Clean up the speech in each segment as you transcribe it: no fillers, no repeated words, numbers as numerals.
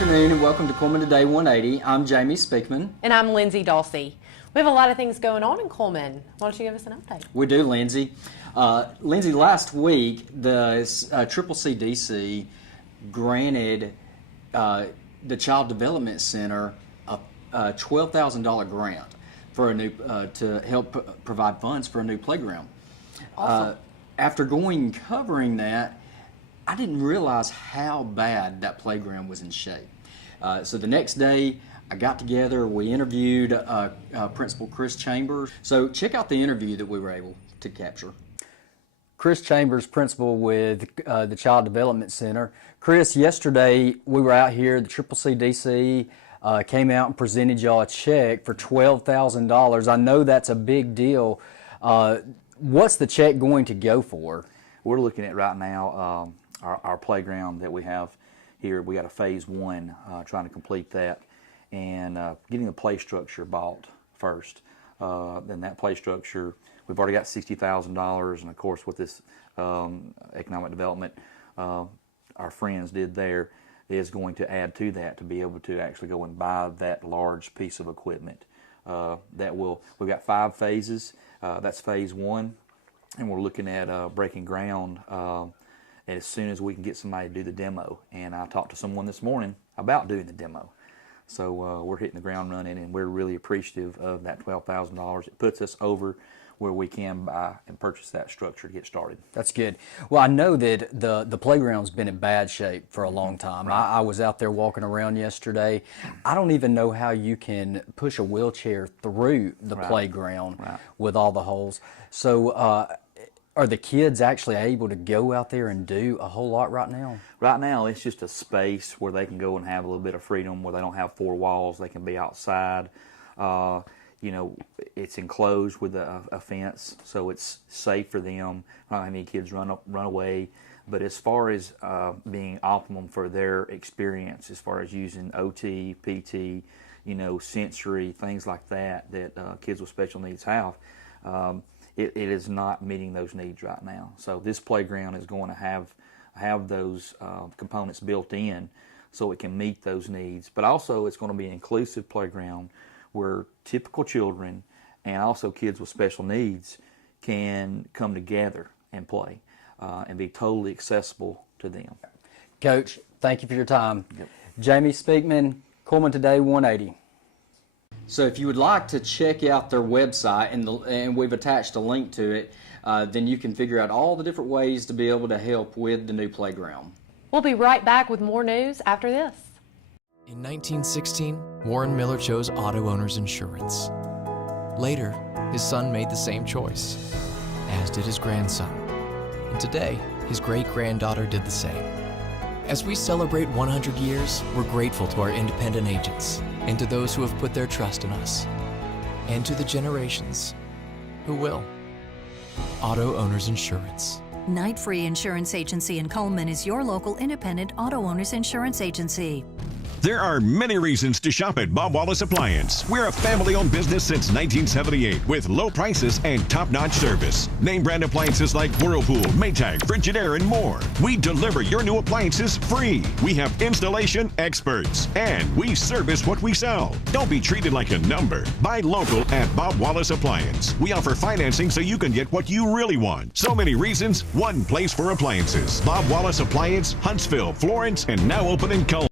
afternoon and welcome to Cullman Today 180. I'm Jamie Speakman. And I'm Lindsey Dossey. We have a lot of things going on in Cullman. Why don't you give us an update? We do, Lindsey. Lindsey, last week the CCC granted the Child Development Center a $12,000 grant for a new to help provide funds for a new playground. Awesome. After covering that, I didn't realize how bad that playground was in shape. So the next day, I got together, we interviewed Principal Chris Chambers. So check out the interview that we were able to capture. Chris Chambers, principal with the Child Development Center. Chris, yesterday we were out here, the CCC came out and presented y'all a check for $12,000. I know that's a big deal. What's the check going to go for? We're looking at right now our playground that we have here. We got a phase one, trying to complete that, and getting the play structure bought first. Then that play structure, we've already got $60,000, and of course with this economic development our friends did there, is going to add to that to be able to actually go and buy that large piece of equipment. We've got 5 phases. That's phase one, and we're looking at breaking ground as soon as we can get somebody to do the demo. And I talked to someone this morning about doing the demo. So we're hitting the ground running, and we're really appreciative of that $12,000. It puts us over where we can buy and purchase that structure to get started. That's good. Well, I know that the playground's been in bad shape for a long time. Right. I was out there walking around yesterday. I don't even know how you can push a wheelchair through the playground with all the holes. So are the kids actually able to go out there and do a whole lot right now? Right now, it's just a space where they can go and have a little bit of freedom, where they don't have 4 walls. They can be outside. You know, it's enclosed with a fence, so it's safe for them. I don't have any kids run away. But as far as being optimum for their experience, as far as using OT, PT, you know, sensory, things like that kids with special needs have, it is not meeting those needs right now. So this playground is going to have those components built in so it can meet those needs. But also it's going to be an inclusive playground where typical children and also kids with special needs can come together and play and be totally accessible to them. Coach, thank you for your time. Yep. Jamie Speakman, Cullman Today 180. So if you would like to check out their website, and we've attached a link to it, then you can figure out all the different ways to be able to help with the new playground. We'll be right back with more news after this. In 1916, Warren Miller chose auto owners insurance. Later, his son made the same choice, as did his grandson. And today, his great-granddaughter did the same. As we celebrate 100 years, we're grateful to our independent agents and to those who have put their trust in us, and to the generations who will. Auto Owners Insurance. Night Free Insurance Agency in Cullman is your local independent auto owners insurance agency. There are many reasons to shop at Bob Wallace Appliance. We're a family-owned business since 1978 with low prices and top-notch service. Name brand appliances like Whirlpool, Maytag, Frigidaire, and more. We deliver your new appliances free. We have installation experts, and we service what we sell. Don't be treated like a number. Buy local at Bob Wallace Appliance. We offer financing so you can get what you really want. So many reasons, one place for appliances. Bob Wallace Appliance, Huntsville, Florence, and now open in Cullman.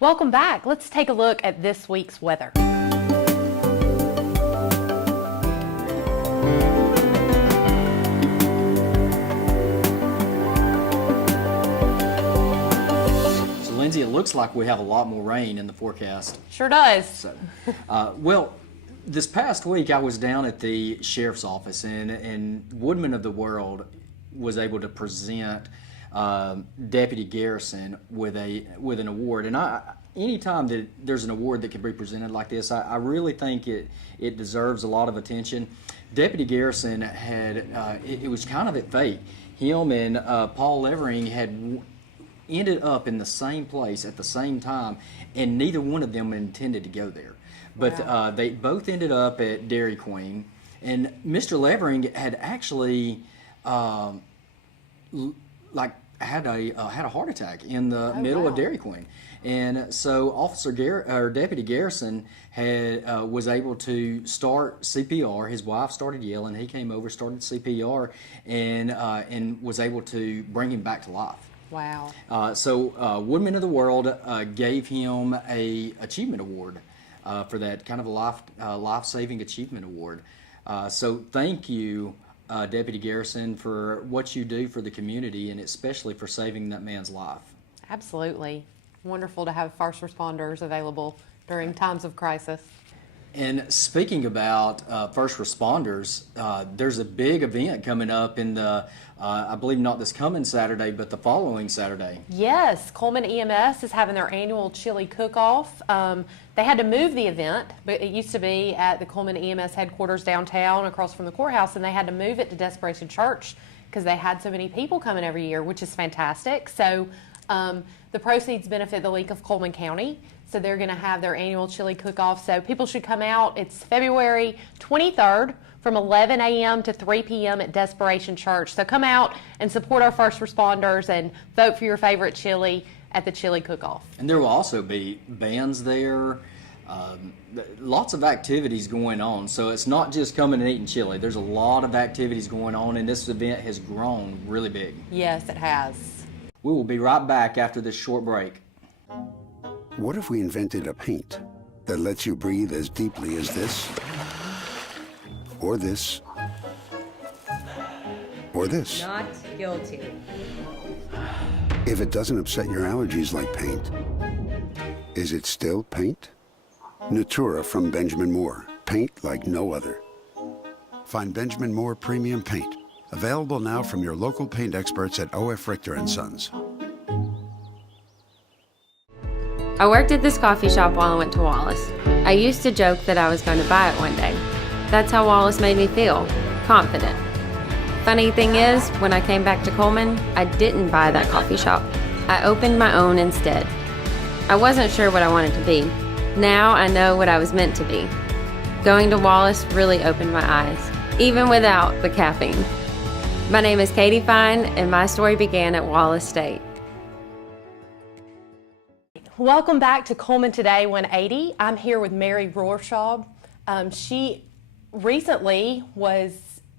Welcome back. Let's take a look at this week's weather. So Lindsey, it looks like we have a lot more rain in the forecast. Sure does. So, well, this past week I was down at the sheriff's office, and Woodman of the World was able to present Deputy Garrison with an award. And anytime that there's an award that can be presented like this, I really think it deserves a lot of attention. Deputy Garrison had it was kind of at fate. Him and Paul Levering had ended up in the same place at the same time, and neither one of them intended to go there. But Wow. they both ended up at Dairy Queen, and Mr. Levering had actually had a heart attack in the middle of wow. Dairy Queen. And so Deputy Garrison was able to start CPR. His wife started yelling. He came over, started CPR, and was able to bring him back to life. Wow. So Woodman of the World gave him a achievement award for that, kind of a life-saving achievement award. So thank you, Deputy Garrison, for what you do for the community, and especially for saving that man's life. Absolutely. Wonderful to have first responders available during times of crisis. And speaking about first responders, there's a big event coming up in I believe not this coming Saturday, but the following Saturday. Yes, Cullman EMS is having their annual chili cook-off. They had to move the event, but it used to be at the Cullman EMS headquarters downtown across from the courthouse, and they had to move it to Desperation Church because they had so many people coming every year, which is fantastic. So the proceeds benefit the League of Cullman County. So they're going to have their annual chili cook-off. So people should come out. It's February 23rd from 11 a.m. to 3 p.m. at Desperation Church. So come out and support our first responders and vote for your favorite chili at the chili cook-off. And there will also be bands there, lots of activities going on. So it's not just coming and eating chili. There's a lot of activities going on, and this event has grown really big. Yes, it has. We will be right back after this short break. What if we invented a paint that lets you breathe as deeply as this, or this, or this? Not guilty. If it doesn't upset your allergies like paint, is it still paint? Natura from Benjamin Moore. Paint like no other. Find Benjamin Moore Premium Paint. Available now from your local paint experts at O.F. Richter & Sons. I worked at this coffee shop while I went to Wallace. I used to joke that I was going to buy it one day. That's how Wallace made me feel, confident. Funny thing is, when I came back to Cullman, I didn't buy that coffee shop. I opened my own instead. I wasn't sure what I wanted to be. Now I know what I was meant to be. Going to Wallace really opened my eyes, even without the caffeine. My name is Katie Fine, and my story began at Wallace State. Welcome back to Cullman Today 180. I'm here with Mary Rorshaw. She recently was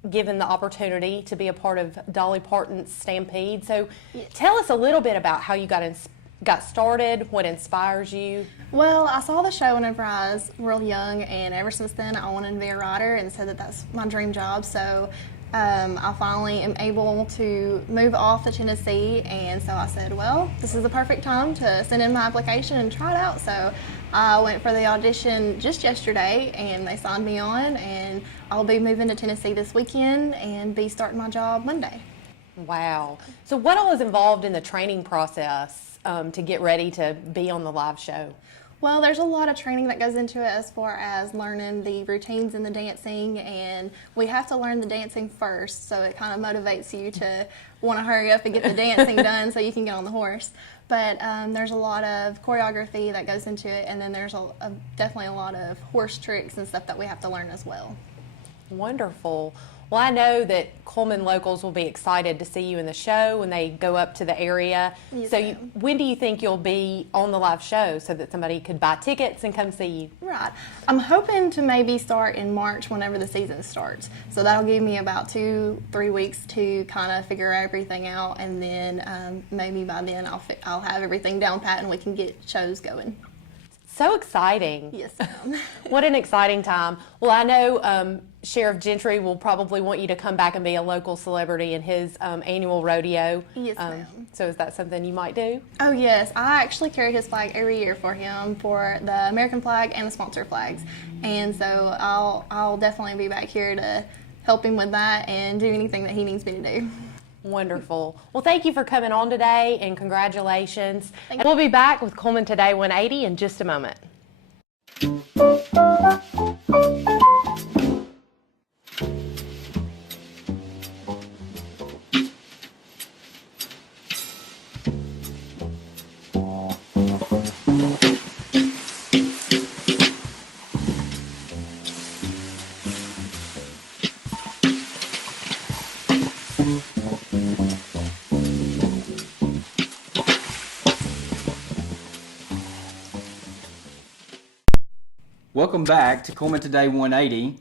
given the opportunity to be a part of Dolly Parton's Stampede. So tell us a little bit about how you got started, what inspires you. Well, I saw the show whenever I was real young, and ever since then I wanted to be a writer and said that that's my dream job. So I finally am able to move off to Tennessee, and so I said, well, this is the perfect time to send in my application and try it out. So I went for the audition just yesterday, and they signed me on, and I'll be moving to Tennessee this weekend and be starting my job Monday. Wow. So what all is involved in the training process to get ready to be on the live show? Well, there's a lot of training that goes into it as far as learning the routines in the dancing, and we have to learn the dancing first, so it kind of motivates you to want to hurry up and get the dancing done so you can get on the horse. But there's a lot of choreography that goes into it, and then there's definitely a lot of horse tricks and stuff that we have to learn as well. Wonderful. Well, I know that Cullman locals will be excited to see you in the show when they go up to the area. Yes, So ma'am. when do you think you'll be on the live show so that somebody could buy tickets and come see you? Right. I'm hoping to maybe start in March whenever the season starts. So that'll give me about 2-3 weeks to kind of figure everything out, and then maybe by then I'll have everything down pat and we can get shows going. So exciting. Yes, ma'am. What an exciting time. Well, I know Sheriff Gentry will probably want you to come back and be a local celebrity in his annual rodeo. Yes, ma'am. So is that something you might do? Oh, yes. I actually carry his flag every year for him, for the American flag and the sponsor flags. And so I'll definitely be back here to help him with that and do anything that he needs me to do. Wonderful. Well, thank you for coming on today, and congratulations. And we'll be back with Cullman Today 180 in just a moment. Welcome back to Cullman Today 180.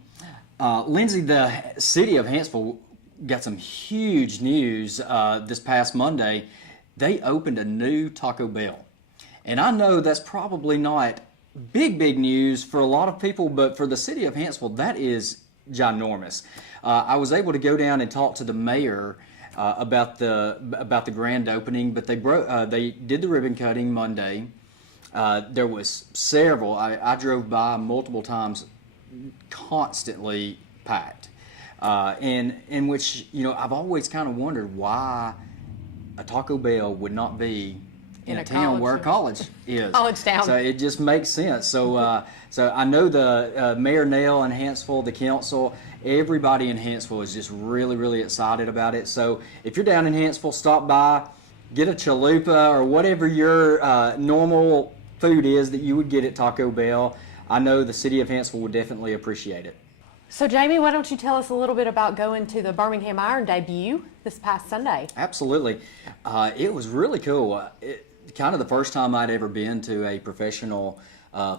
Lindsey, the city of Hanceville got some huge news this past Monday. They opened a new Taco Bell. And I know that's probably not big news for a lot of people, but for the city of Hanceville, that is ginormous. I was able to go down and talk to the mayor about the grand opening, but they did the ribbon cutting Monday. There was several. I drove by multiple times, constantly packed, and in which I've always kind of wondered why a Taco Bell would not be in a town where a college is. College town. So it just makes sense. So so I know the Mayor Nell in Hanceville, the council, everybody in Hanceville is just really excited about it. So if you're down in Hanceville, stop by, get a chalupa or whatever your normal food is that you would get at Taco Bell. I know the city of Hanceville would definitely appreciate it. So Jamie, why don't you tell us a little bit about going to the Birmingham Iron debut this past Sunday? Absolutely. It was really cool. Kind of the first time I'd ever been to a professional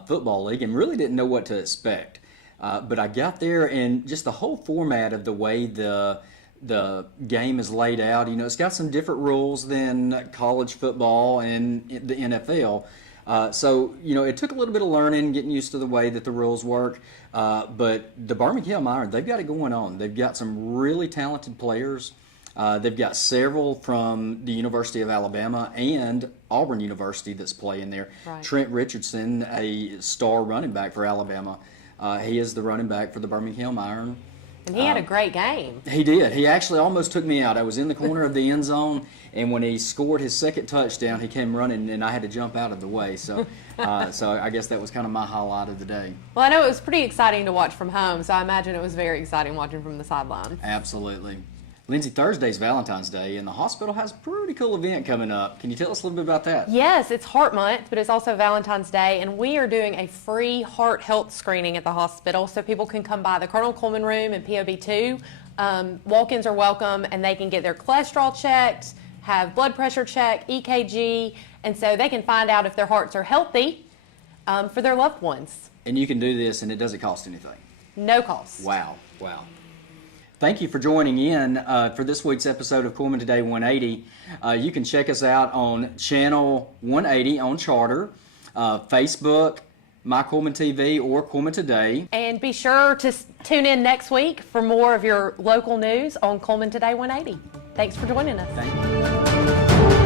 football league and really didn't know what to expect. But I got there, and just the whole format of the way the game is laid out, it's got some different rules than college football and the NFL. So, it took a little bit of learning, getting used to the way that the rules work. But the Birmingham Iron, they've got it going on. They've got some really talented players. They've got several from the University of Alabama and Auburn University that's playing there. Right. Trent Richardson, a star running back for Alabama. He is the running back for the Birmingham Iron. And he had a great game. He did. He actually almost took me out. I was in the corner of the end zone, and when he scored his second touchdown, he came running, and I had to jump out of the way. So, so I guess that was kind of my highlight of the day. Well, I know it was pretty exciting to watch from home, so I imagine it was very exciting watching from the sideline. Absolutely. Lindsey, Thursday's Valentine's Day, and the hospital has a pretty cool event coming up. Can you tell us a little bit about that? Yes, it's Heart Month, but it's also Valentine's Day, and we are doing a free heart health screening at the hospital, so people can come by the Colonel Cullman room in POB2. Walk-ins are welcome, and they can get their cholesterol checked, have blood pressure checked, EKG, and so they can find out if their hearts are healthy for their loved ones. And you can do this, and it doesn't cost anything. No cost. Wow. Thank you for joining in for this week's episode of Cullman Today 180. You can check us out on Channel 180 on Charter, Facebook, My Cullman TV, or Cullman Today. And be sure to tune in next week for more of your local news on Cullman Today 180. Thanks for joining us. Thank you.